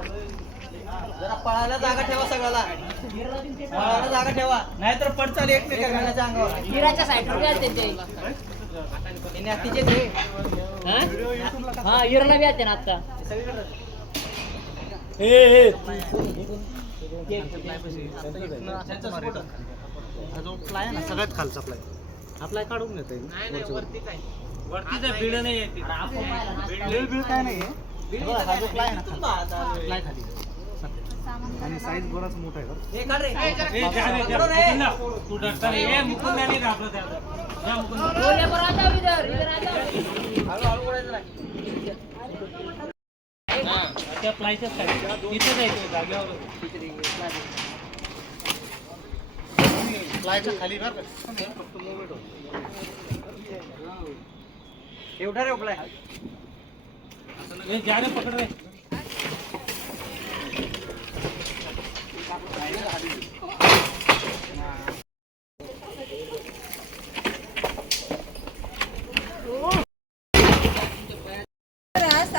जरा पळायला जागा ठेवा सगळ्याला. पळायला जागा ठेवा. नाहीतर पडचाल एकमेकांच्या अंगावर. हिराच्या साईडवर त्यांच्या हे ते. हा? हिराला बी येते ना आता जो प्लाय आहे ना सगळ्यात खालचा प्लाय हा प्लाय काढून घेता येईल वरती काय बिळ बिळ काय नाही हा जो प्लाय आहे ना प्लाय खाली आणि साईज बराच मोठा आहे आता. इधर इधर आता प्लायच्या खाली बरं का? फक्त movement होतो. एवढा रे प्लाय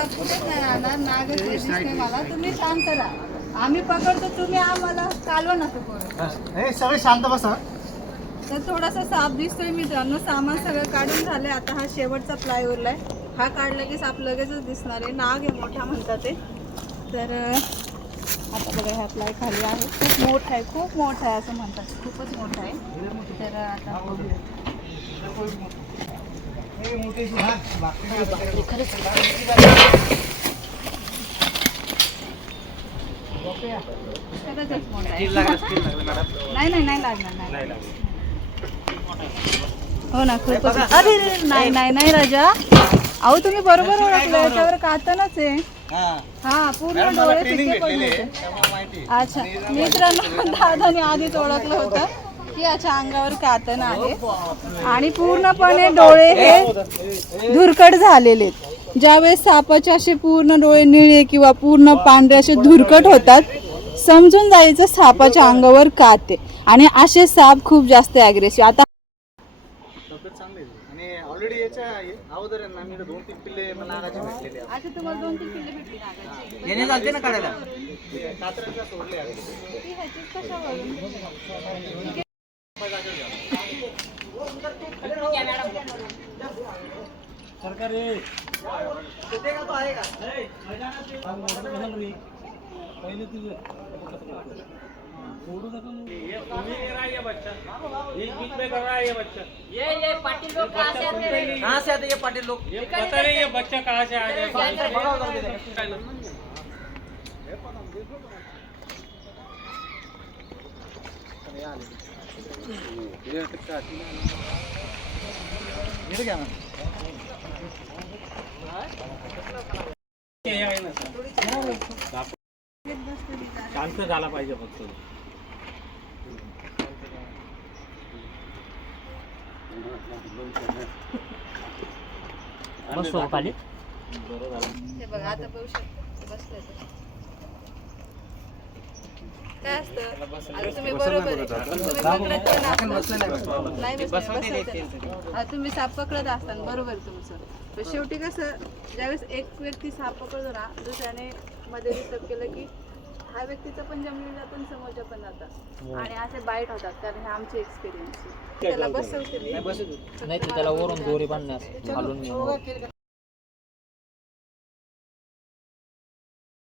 कुठेच नाही राहणार नागच दिसते मला तुम्ही शांत राहा आम्ही पकडतो तुम्ही आम्हाला कालवा नका करू हे. सगळे शांत बसा. तर थोडासा साप दिसतोय मित्रांनो. सामान सगळं काढून झालंय. आता हा शेवटचा प्लाय उरलाय हा काढला की साप लगेचच दिसणार आहे. नाग आहे मोठा म्हणतात ते. तर आता बघा हा प्लाय खाली आहे. खूप मोठा आहे. खूप मोठा आहे असं म्हणतात. खूपच मोठा आहे. तर आता बघूया. खरंच नाही नाही नाही लागणार नाही हो ना खूप अरे नाही नाही नाही राजा अहो तुम्ही बरोबर ओळखलं याच्यावर कातनच आहे हा. पूर्ण डोळे training फिके होते अच्छा मित्रांनो दादाने आधीच ओळखलं होतं की याच्या अंगावर कातन आहे आणि पूर्णपणे डोळे हे धुरकट झालेले आहेत. ज्यावेळेस सापाचे असे पूर्ण डोळे निळे किंवा पूर्ण पांढरे असे धुरकट होतात समजून जायचं सापाच्या अंगावर काते आणि असे साप खूप जास्त अग्रेसिव्ह आता ऑलरेडी याच्या अगोदर आहे ना मी दोन तीन पिल्ले नागाचे भेटलेले तुम्हाला दोन तीन किल्ले भेटली नागाची. याने चालते ना काढायला? कात्र्यांचा सोडले आहे. ती ह्याचीच कशावरून? तिथे का तो आहे का ये ये पाटील लोग कहाँ से आते हैं कहाँ से आते ये पाटील लोग पता नहीं ये बच्चा कहाँ से आ गया बघावं लागेल त्याला. इकडे घ्या ना. हे आहे ना सर. शांत झाला पाहिजे फक्त. बसतो खाली हे बघा आता बघू शकता. बसले काय असतं? आता तुम्ही बरोबर आहे. तुम्ही पकडत पण असता. नाही बसलं. बसायचं साप पकडत असताना बरोबर आहे तुमचं. पण शेवटी कसं ज्यावेळेस एक व्यक्ती साप पकडतो ना दुसऱ्याने मध्ये डिस्टर्ब केलं की हा व्यक्तीचं पण जमलं जातं आणि समोरच्या पण जातं आणि असे बाईट होतात कारण हे आमचे एक्सपिरियन्स त्याला बसवते मी. नाही तर त्याला वरून दोरी बांधण्यास घालून